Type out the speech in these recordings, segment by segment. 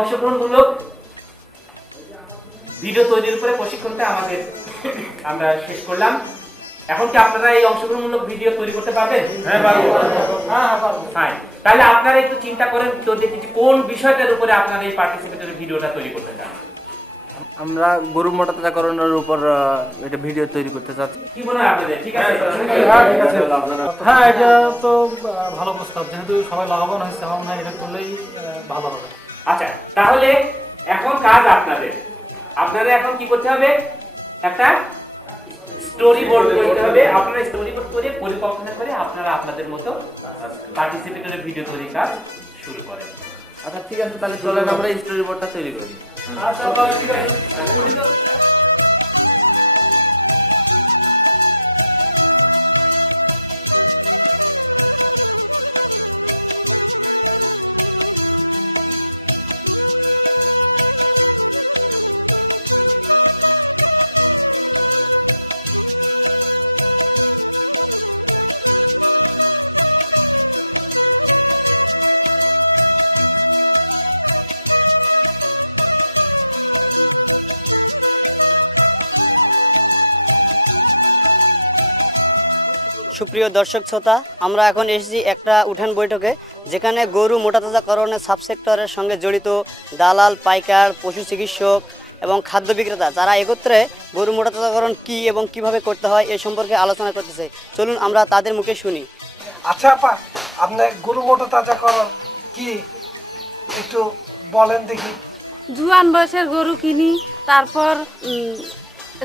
অংশগ্রহণমূলক ভিডিও তৈরির উপরে প্রশিক্ষণটা আমরা শেষ করলাম। এখন কি আপনারা এই অংশগ্রহণমূলক ভিডিও তৈরি করতে পারবেন? হ্যাঁ পারবো। হ্যাঁ, তাহলে আপনারা একটু চিন্তা করেন তো দেখি কোন বিষয়টার উপরে আপনারা এই পার্টিসিপেটরি ভিডিওটা তৈরি করতে চান। আমরা গরু মোটাতাজাকরণের উপর একটা ভিডিও তৈরি করতে চাচ্ছি। কি মনে হয় আপনাদের? ঠিক আছে? হ্যাঁ, এটা তো ভালো প্রস্তাব, যেহেতু সবাই লাভবান হচ্ছে, আমার মনে হয় এটা করলেই ভালো হবে। আচ্ছা, তাহলে এখন কাজ আপনাদের। আপনারা এখন কি করতে হবে? একটা স্টোরি বোর্ড করতে হবে। আপনারা স্টোরি বোর্ড করে পরিকল্পনা করে আপনারা আপনাদের মতো পার্টিসিপেটরি ভিডিও তৈরির কাজ শুরু করেন। আচ্ছা ঠিক আছে, তাহলে চলেন আমরা স্টোরি বোর্ডটা তৈরি করি। সুপ্রিয় দর্শক শ্রোতা, আমরা এখন এসেছি একটা উঠান বৈঠকে, যেখানে গরু মোটাতাজাকরণের সাবসেক্টরের সঙ্গে জড়িত দালাল, পাইকার, পশু চিকিৎসক এবং খাদ্য বিক্রেতা যারা একত্রে গরু মোটাতাজাকরণ কী এবং কিভাবে করতে হয় এ সম্পর্কে আলোচনা করতেছে। চলুন আমরা তাদের মুখে শুনি। আচ্ছা আপা, আপনি গরু মোটাতাজাকরণ কি একটু বলেন দেখি। জুয়ান বয়সের গরু কিনি, তারপর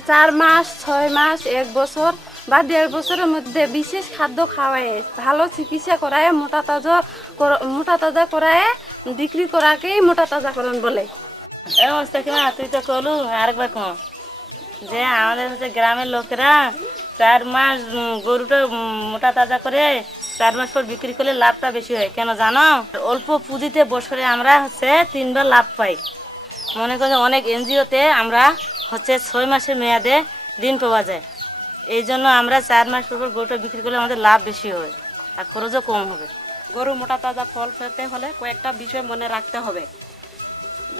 4 মাস, 6 মাস, 1 বছর বা 1.5 বছরের মধ্যে বিশেষ খাদ্য খাওয়ায়, ভালো চিকিৎসা করায়, মোটাতাজা করায় বিক্রি করাকেই মোটাতাজাকরণ বলে। এই অবস্থা কিনা তুই তো চলু আরেকবার কম যে আমাদের হচ্ছে গ্রামের লোকেরা 4 মাস গরুটা মোটা তাজা করে 4 মাস পর বিক্রি করলে লাভটা বেশি হয়। কেন জানো? অল্প পুঁজিতে বছরে আমরা হচ্ছে 3 বার লাভ পাই। মনে করছে অনেক এনজিওতে আমরা হচ্ছে 6 মাসের মেয়াদে ঋণ পাওয়া যায়। এই জন্য আমরা 4 মাস পর গরুটা বিক্রি করলে আমাদের লাভ বেশি হয় আর খরচও কম হবে। গরু মোটা তাজা ফল পেতে হলে কয়েকটা বিষয় মনে রাখতে হবে।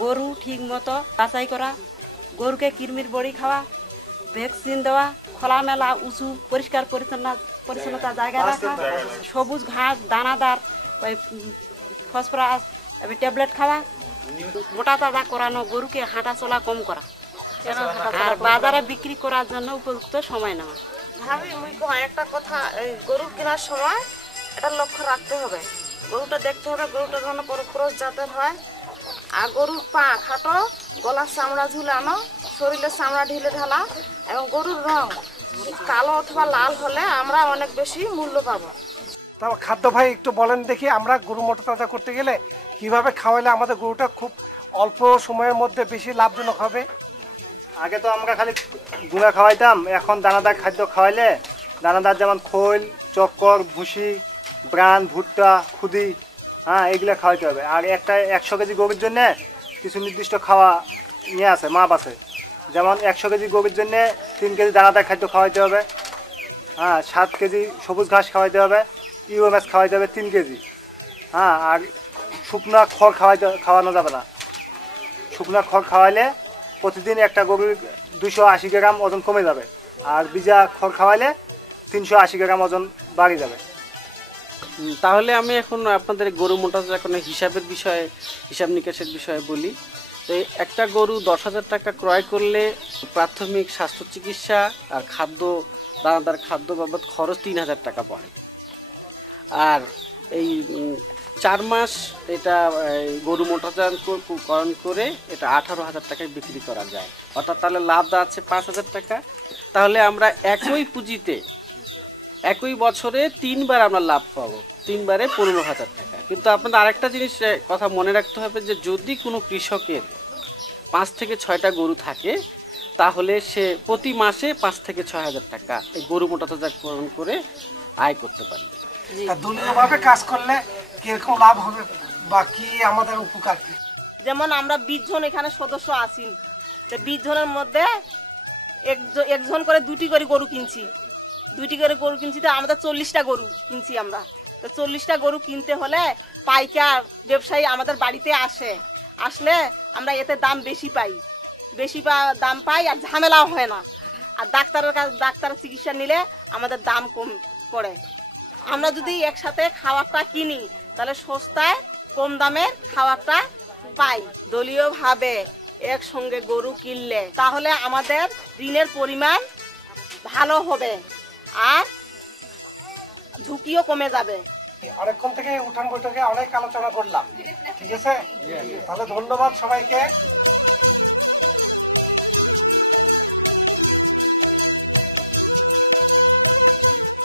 গরু ঠিক মতো বাছাই করা, গরুকে কৃমির বড়ি খাওয়া, ভ্যাকসিন দেওয়া, খোলামেলা উঁচু পরিষ্কার পরিচ্ছন্নতা জায়গায় রাখা, সবুজ ঘাস, দানাদার, ফসফরাস, ট্যাবলেট খাওয়া, মোটা তাজা করানো গরুকে হাঁটা চলা কম করা, আর বাজারে বিক্রি করার জন্য উপযুক্ত সময় নেওয়া। ভাবি একটা কথা, গরু কেনার সময় এটা লক্ষ্য রাখতে হবে। গরুটা দেখতে হবে গরুটা যেন বড় ক্রস জাতের হয়, আর গরুর পা খাটো, গলার চামড়া ঝুলানো, শরীরের চামড়া ঢিলে ঢালা এবং গরুর রং কালো অথবা লাল হলে আমরা অনেক বেশি মূল্য পাবো। তারপর খাদ্য ভাই একটু বলেন দেখি, আমরা গরু মোটাতাজা করতে গেলে কিভাবে খাওয়াইলে আমাদের গরুটা খুব অল্প সময়ের মধ্যে বেশি লাভজনক হবে? আগে তো আমরা খালি গুঁড়া খাওয়াইতাম, এখন দানাদার খাদ্য খাওয়াইলে দানাদার যেমন খোল, চক্কর, ভুসি, ব্রান, ভুট্টা, খুদি, হ্যাঁ এগুলো খাওয়াইতে হবে। আর একটা 100 কেজি গরুর জন্য কিছু নির্দিষ্ট খাওয়া নিয়ে আছে, মাপ আছে। যেমন 100 কেজি গরুর জন্য 3 কেজি দানাদার খাদ্য খাওয়াইতে হবে, হ্যাঁ 7 কেজি সবুজ ঘাস খাওয়াইতে হবে, ইউএমএস খাওয়াইতে হবে 3 কেজি, হ্যাঁ। আর শুকনা খড় খাওয়ানো যাবে না। শুকনা খড় খাওয়াইলে প্রতিদিন একটা গরুর 280 গ্রাম ওজন কমে যাবে, আর ভিজা খড় খাওয়াইলে 380 গ্রাম ওজন বাড়ি যাবে। তাহলে আমি এখন আপনাদের গরু মোটাতাজাকরণের হিসাব নিকাশের বিষয়ে বলি। এই একটা গরু 10,000 টাকা ক্রয় করলে প্রাথমিক স্বাস্থ্য চিকিৎসা আর খাদ্য, দানাদার খাদ্য বাবদ খরচ 3,000 টাকা পড়ে। আর এই 4 মাস এটা গরু মোটাতাজাকরণ করে এটা 18,000 টাকায় বিক্রি করা যায়, অর্থাৎ তাহলে লাভ দাঁড়াচ্ছে 5,000 টাকা। তাহলে আমরা একই পুঁজিতে একই বছরে 3 বার আমরা লাভ পাবো, 3 বারে 15,000 টাকা। কিন্তু আপনাদের আরেকটা জিনিস কথা মনে রাখতে হবে যে যদি কোনো কৃষকের 5 থেকে 6টা গরু থাকে তাহলে সে প্রতি মাসে 5 থেকে 6,000 টাকা গরু মোটাতাজাকরণ করে আয় করতে পারে। দুর্নীতিভাবে কাজ করলে কিরকম লাভ হবে বা কি আমাদের উপকার? যেমন আমরা 20 জন এখানে সদস্য আছি, 20 জনের মধ্যে একজন করে 2টি করে গরু কিনছি, 2টি করে গরু কিনছি, তো আমাদের 40টা গরু কিনছি আমরা। তো 40টা গরু কিনতে হলে পাইকার ব্যবসায়ী আমাদের বাড়িতে আসে, আসলে আমরা এতে দাম বেশি পাই, দাম পাই আর ঝামেলাও হয় না। আর ডাক্তারের চিকিৎসা নিলে আমাদের দাম কম পড়ে। আমরা যদি একসাথে খাবারটা কিনি তাহলে সস্তায় কম দামে খাবারটা পাই। দলীয়ভাবে একসঙ্গে গরু কিনলে তাহলে আমাদের ঋণের পরিমাণ ভালো হবে আর ঝুঁকিও কমে যাবে। অনেকক্ষণ থেকে উঠান বৈঠকে অনেক আলোচনা করলাম, ঠিক আছে? তাহলে ধন্যবাদ সবাইকে।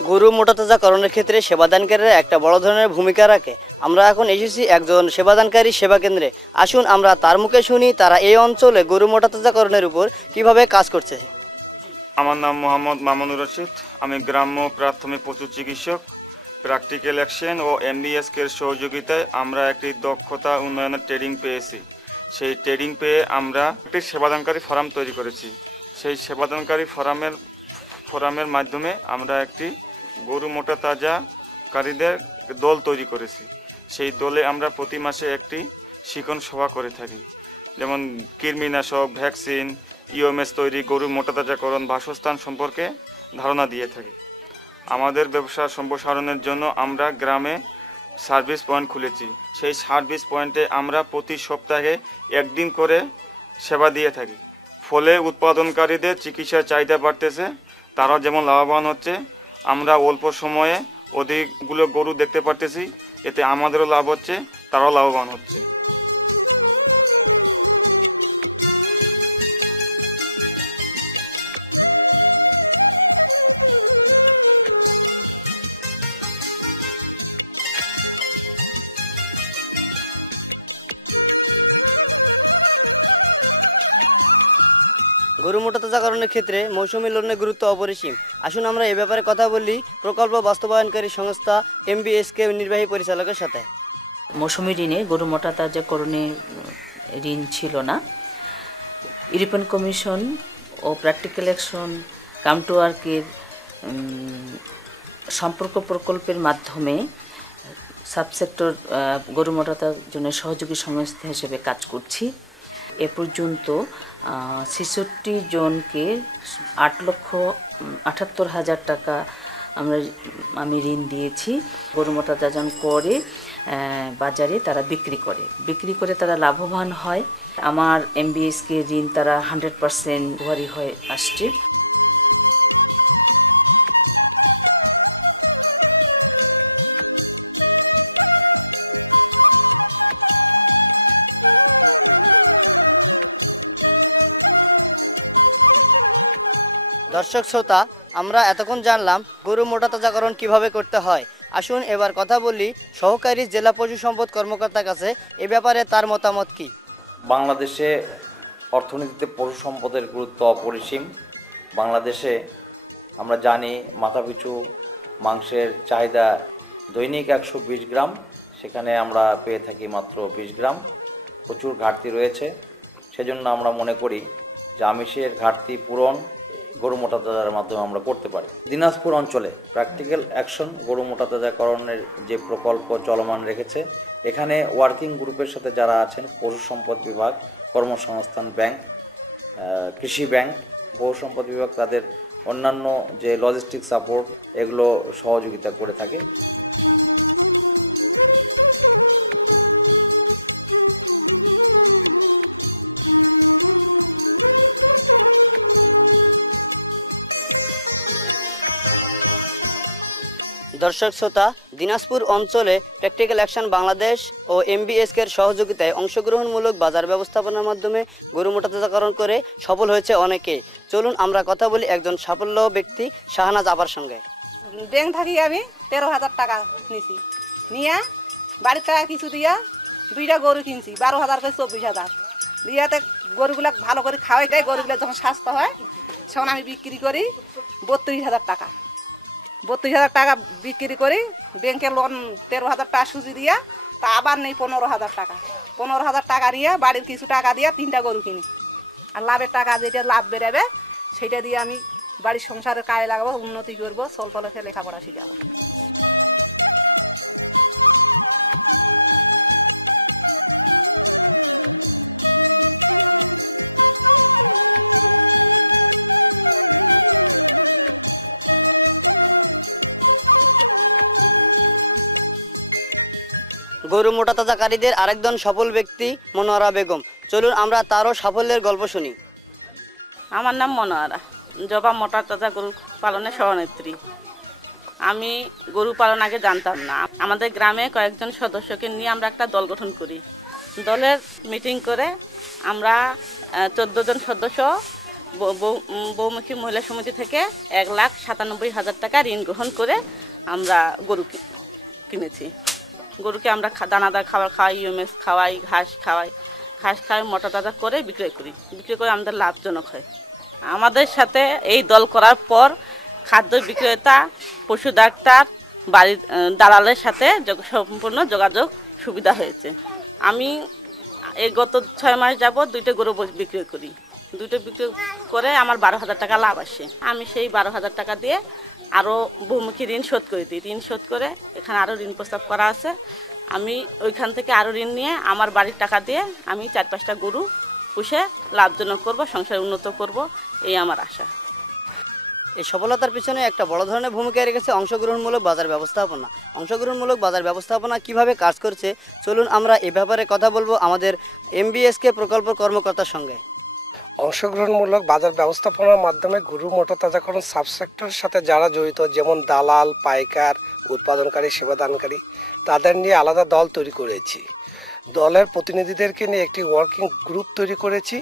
গরু মোটাতাজাকরণের ক্ষেত্রে সেবাদানকারীরা একটা বড় ধরনের ভূমিকা রাখে। আমরা এখন এসেছি একজন সেবাদানকারী সেবা কেন্দ্রে। আসুন আমরা তার মুখে শুনি তারা এই অঞ্চলে গরু মোটাতাজাকরণের উপর কিভাবে কাজ করছে। আমার নাম মোহাম্মদ মামুনুর রশিদ। আমি গ্রাম্য প্রাথমিক পশু চিকিৎসক। প্র্যাকটিক্যাল অ্যাকশন ও MBSK-এর সহযোগিতায় আমরা একটি দক্ষতা উন্নয়নের ট্রেনিং পেয়েছি। সেই ট্রেনিং পেয়ে আমরা একটি সেবাদানকারী ফোরাম তৈরি করেছি। সেই সেবাদানকারী ফোরামের মাধ্যমে আমরা একটি গরু মোটাতাজাকারীদের দল তৈরি করেছি। সেই দলে আমরা প্রতি মাসে একটি শিক্ষণ সভা করে থাকি, যেমন কৃমিনাশক, ভ্যাকসিন, ইওএমএস তৈরি, গরু মোটাতাজাকরণ, বাসস্থান সম্পর্কে ধারণা দিয়ে থাকি। আমাদের ব্যবসা সম্প্রসারণের জন্য আমরা গ্রামে সার্ভিস পয়েন্ট খুলেছি। সেই সার্ভিস পয়েন্টে আমরা প্রতি সপ্তাহে একদিন করে সেবা দিয়ে থাকি। ফলে উৎপাদনকারীদের চিকিৎসার চাহিদা বাড়তেছে, তারাও যেমন লাভবান হচ্ছে। আমরা অল্প সময়ে অধিকগুলো গরু দেখতে পারতেছি, এতে আমাদেরও লাভ হচ্ছে, তারাও লাভবান হচ্ছে। গরু মোটাতাজাকরণের ক্ষেত্রে মৌসুমী লোনের গুরুত্ব অপরিসীম। আসুন আমরা এ ব্যাপারে কথা বলি প্রকল্প বাস্তবায়নকারী সংস্থা MBSK নির্বাহী পরিচালকের সাথে। মৌসুমী ঋণে গরু মোটাতাজাকরণে ঋণ ছিল না। ইউরোপিয়ান কমিশন ও প্র্যাকটিক্যাল অ্যাকশন কাম টু ওয়ার্কের সম্পর্ক প্রকল্পের মাধ্যমে সাবসেক্টর গরু মোটাতাজাকরণের সহযোগী সংস্থা হিসেবে কাজ করছি। এ পর্যন্ত ৬৬ জনকে ৮,৭৮,০০০ টাকা আমি ঋণ দিয়েছি। গরু মোটাতাজাকরণ করে বাজারে তারা বিক্রি করে তারা লাভবান হয়। আমার MBSK ঋণ তারা 100% ভরি হয়ে আসছে। দর্শক শ্রোতা, আমরা এতক্ষণ জানলাম গরু মোটাতাজাকরণ কিভাবে করতে হয়। আসুন এবার কথা বলি সহকারী জেলা পশু সম্পদ কর্মকর্তার কাছে, এ ব্যাপারে তার মতামত কি। বাংলাদেশে অর্থনীতিতে পশু সম্পদের গুরুত্ব অপরিসীম। বাংলাদেশে আমরা জানি মাথাপিছু মাংসের চাহিদা দৈনিক 120 গ্রাম, সেখানে আমরা পেয়ে থাকি মাত্র 20 গ্রাম। প্রচুর ঘাটতি রয়েছে। সেজন্য আমরা মনে করি যে আমিষের ঘাটতি পূরণ গরু মোটাতাজার মাধ্যমে আমরা করতে পারি। দিনাজপুর অঞ্চলে প্র্যাকটিক্যাল অ্যাকশন গরু মোটাতাজাকরণের যে প্রকল্প চলমান রেখেছে, এখানে ওয়ার্কিং গ্রুপের সাথে যারা আছেন পশু সম্পদ বিভাগ, কর্মসংস্থান ব্যাংক, কৃষি ব্যাংক, পশু সম্পদ বিভাগ তাদের অন্যান্য যে লজিস্টিক সাপোর্ট এগুলো সহযোগিতা করে থাকে। দর্শক শ্রোতা, দিনাজপুর অঞ্চলে প্র্যাকটিক্যাল অ্যাকশন বাংলাদেশ ও MBSK-এর সহযোগিতায় অংশগ্রহণমূলক বাজার ব্যবস্থাপনার মাধ্যমে গরু মোটাতাজাকরণ করে সফল হয়েছে অনেকে। চলুন আমরা কথা বলি একজন সাফল্য ব্যক্তি শাহনাজ আপার সঙ্গে। ব্যাংক থাকি আমি 13,000 টাকা নিয়েছি, নিয়ে বাড়ির টাকা কিছু দিয়া 2টা গরু কিনছি, 12,000 করে 24,000 দিয়াতে গরুগুলা ভালো করে খাওয়াই দেয়। গরুগুলা যখন স্বাস্থ্য হয় তখন আমি বিক্রি করি 32,000 টাকা। 32,000 টাকা বিক্রি করি, ব্যাংকে লোন 13,000 টাকা সুজি দিয়া, তা আবার নেই 15,000 টাকা। 15,000 টাকা নিয়ে বাড়ির কিছু টাকা দিয়ে 3টা গরু কিনি। আর লাভের টাকা যেটা লাভ বেরোবে সেটা দিয়ে আমি বাড়ির সংসারের কাজে লাগাবো, উন্নতি করবো, সলফলকে লেখাপড়া শিখাবো। মোটাতাজাকারীদের আরেকজন সফল ব্যক্তি মনোয়ারা বেগম। চলুন আমরা তারও সাফল্যের গল্প শুনি। আমার নাম মনোয়ারা, জবা মোটাতাজা গরু পালনের সভানেত্রী। আমি গরু পালন আগে জানতাম না। আমাদের গ্রামে কয়েকজন সদস্যকে নিয়ে আমরা একটা দল গঠন করি। দলের মিটিং করে আমরা 14 জন সদস্য বহুমুখী মহিলা সমিতি থেকে 1,97,000 টাকা ঋণ গ্রহণ করে আমরা গরু কিনেছি। গরুকে আমরা দানাদার খাবার খাওয়াই, ইউএমএস খাওয়াই, ঘাস খাওয়াই মোটাতাজা করে বিক্রয় করি। বিক্রি করে আমাদের লাভজনক হয়। আমাদের সাথে এই দল করার পর খাদ্য বিক্রেতা, পশু ডাক্তার, বাড়ির দালালের সাথে সম্পূর্ণ যোগাযোগ সুবিধা হয়েছে। আমি এই গত 6 মাস যাবত 2টা গরু বিক্রি করি। 2টা বিক্রি করে আমার 12,000 টাকা লাভ আসে। আমি সেই 12,000 টাকা দিয়ে আরও বহুমুখী ঋণ শোধ করে দিই। ঋণ শোধ করে এখানে আরও ঋণ প্রস্তাব করা আছে। আমি ওইখান থেকে আরও ঋণ নিয়ে আমার বাড়ির টাকা দিয়ে আমি 4-5টা গরু পুষে লাভজনক করব, সংসার উন্নত করব, এই আমার আশা। এই সফলতার পিছনে একটা বড় ধরনের ভূমিকা রেখেছে অংশগ্রহণমূলক বাজার ব্যবস্থাপনা। অংশগ্রহণমূলক বাজার ব্যবস্থাপনা কিভাবে কাজ করছে, চলুন আমরা এ ব্যাপারে কথা বলবো আমাদের MBSK প্রকল্প কর্মকর্তার সঙ্গে। অংশগ্রহণমূলক বাজার ব্যবস্থাপনার মাধ্যমে গরু মোটাতাজাকরণ সাবসেক্টরের সাথে যারা জড়িত, যেমন দালাল, পাইকার, উৎপাদনকারী, সেবাদানকারী, তাদের নিয়ে আলাদা দল তৈরি করেছি। দলের প্রতিনিধিদেরকে নিয়ে একটি ওয়ার্কিং গ্রুপ তৈরি করেছি।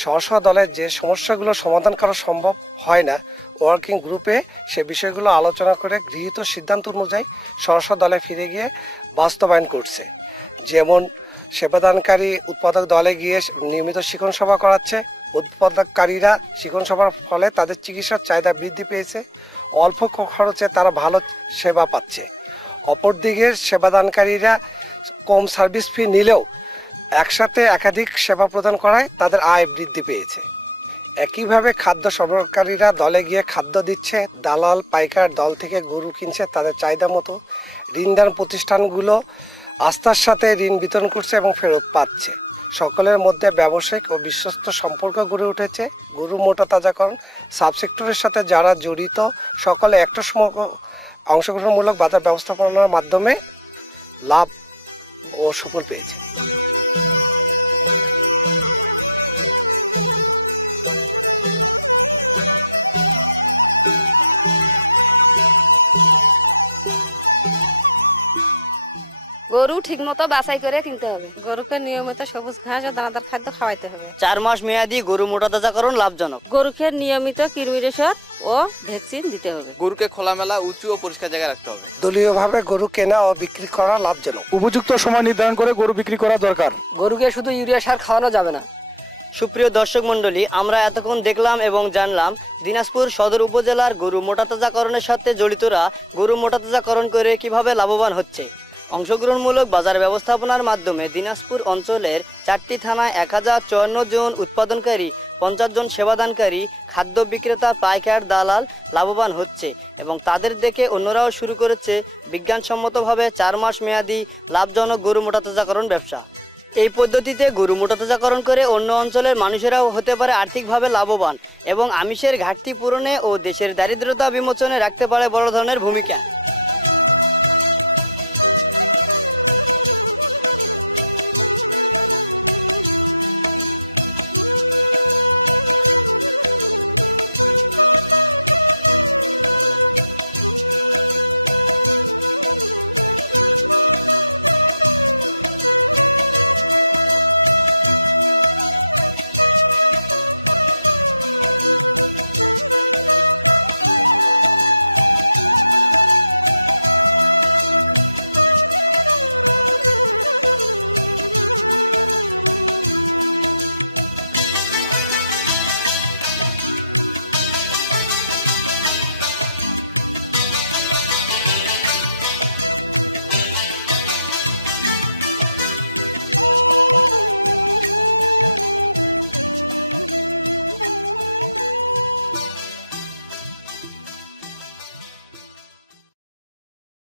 স্ব দলের যে সমস্যাগুলো সমাধান করা সম্ভব হয় না, ওয়ার্কিং গ্রুপে সে বিষয়গুলো আলোচনা করে গৃহীত সিদ্ধান্ত অনুযায়ী স্ব দলে ফিরে গিয়ে বাস্তবায়ন করছে। যেমন সেবাদানকারী উৎপাদক দলে গিয়ে নিয়মিত শিখন সভা করাচ্ছে। উৎপাদককারীরা শিখন সভার ফলে তাদের চিকিৎসার চাহিদা বৃদ্ধি পেয়েছে। অল্প খরচে তারা ভালো সেবা পাচ্ছে। অপরদিকে সেবাদানকারীরা কম সার্ভিস ফি নিলেও একসাথে একাধিক সেবা প্রদান করায় তাদের আয় বৃদ্ধি পেয়েছে। একইভাবে খাদ্য সরবরাহকারীরা দলে গিয়ে খাদ্য দিচ্ছে। দালাল, পাইকার দল থেকে গরু কিনছে তাদের চাহিদা মতো। ঋণদান প্রতিষ্ঠানগুলো আস্থার সাথে ঋণ বিতরণ করছে এবং ফেরত পাচ্ছে। সকলের মধ্যে ব্যবসায়িক ও বিশ্বস্ত সম্পর্ক গড়ে উঠেছে। গরু মোটাতাজাকরণ সাবসেক্টরের সাথে যারা জড়িত সকলে একটা সময় অংশগ্রহণমূলক বাজার ব্যবস্থাপনার মাধ্যমে লাভ ও সুফল পেয়েছে। গরু ঠিক মতো বাছাই করে কিনতে হবে। গরুকে নিয়মিত সবুজ ঘাস ও দানাদার খাদ্য খাওয়াইতে হবে। 4 মাস মেয়াদি গরু মোটাতাজাকরণ লাভজনক। গরুকে নিয়মিত কৃমিনাশক ও ভ্যাকসিন দিতে হবে। গরুকে খোলামেলা, উঁচু ও পরিষ্কার জায়গায় রাখতে হবে। দলীয়ভাবে গরু কেনা ও বিক্রি করা লাভজনক। উপযুক্ত সময় নির্ধারণ করে গরু বিক্রি করা দরকার। গরুকে শুধু ইউরিয়া সার খাওয়ানো যাবে না। সুপ্রিয় দর্শক মণ্ডলী, আমরা এতক্ষণ দেখলাম এবং জানলাম দিনাজপুর সদর উপজেলার গরু মোটাতাজাকরণের সাথে জড়িতরা গরু মোটাতাজাকরণ করে কিভাবে লাভবান হচ্ছে। অংশগ্রহণমূলক বাজার ব্যবস্থাপনার মাধ্যমে দিনাজপুর অঞ্চলের 4টি থানায় 1054 জন উৎপাদনকারী, 50 জন সেবাদানকারী, খাদ্য বিক্রেতা, পাইকার, দালাল লাভবান হচ্ছে এবং তাদের দেখে অন্যরাও শুরু করেছে বিজ্ঞানসম্মতভাবে 4 মাস মেয়াদি লাভজনক গরু মোটাতাজাকরণ ব্যবসা। এই পদ্ধতিতে গরু মোটাতাজাকরণ করে অন্য অঞ্চলের মানুষেরাও হতে পারে আর্থিকভাবে লাভবান এবং আমিষের ঘাটতি পূরণে ও দেশের দারিদ্রতা বিমোচনে রাখতে পারে বড় ধরনের ভূমিকা।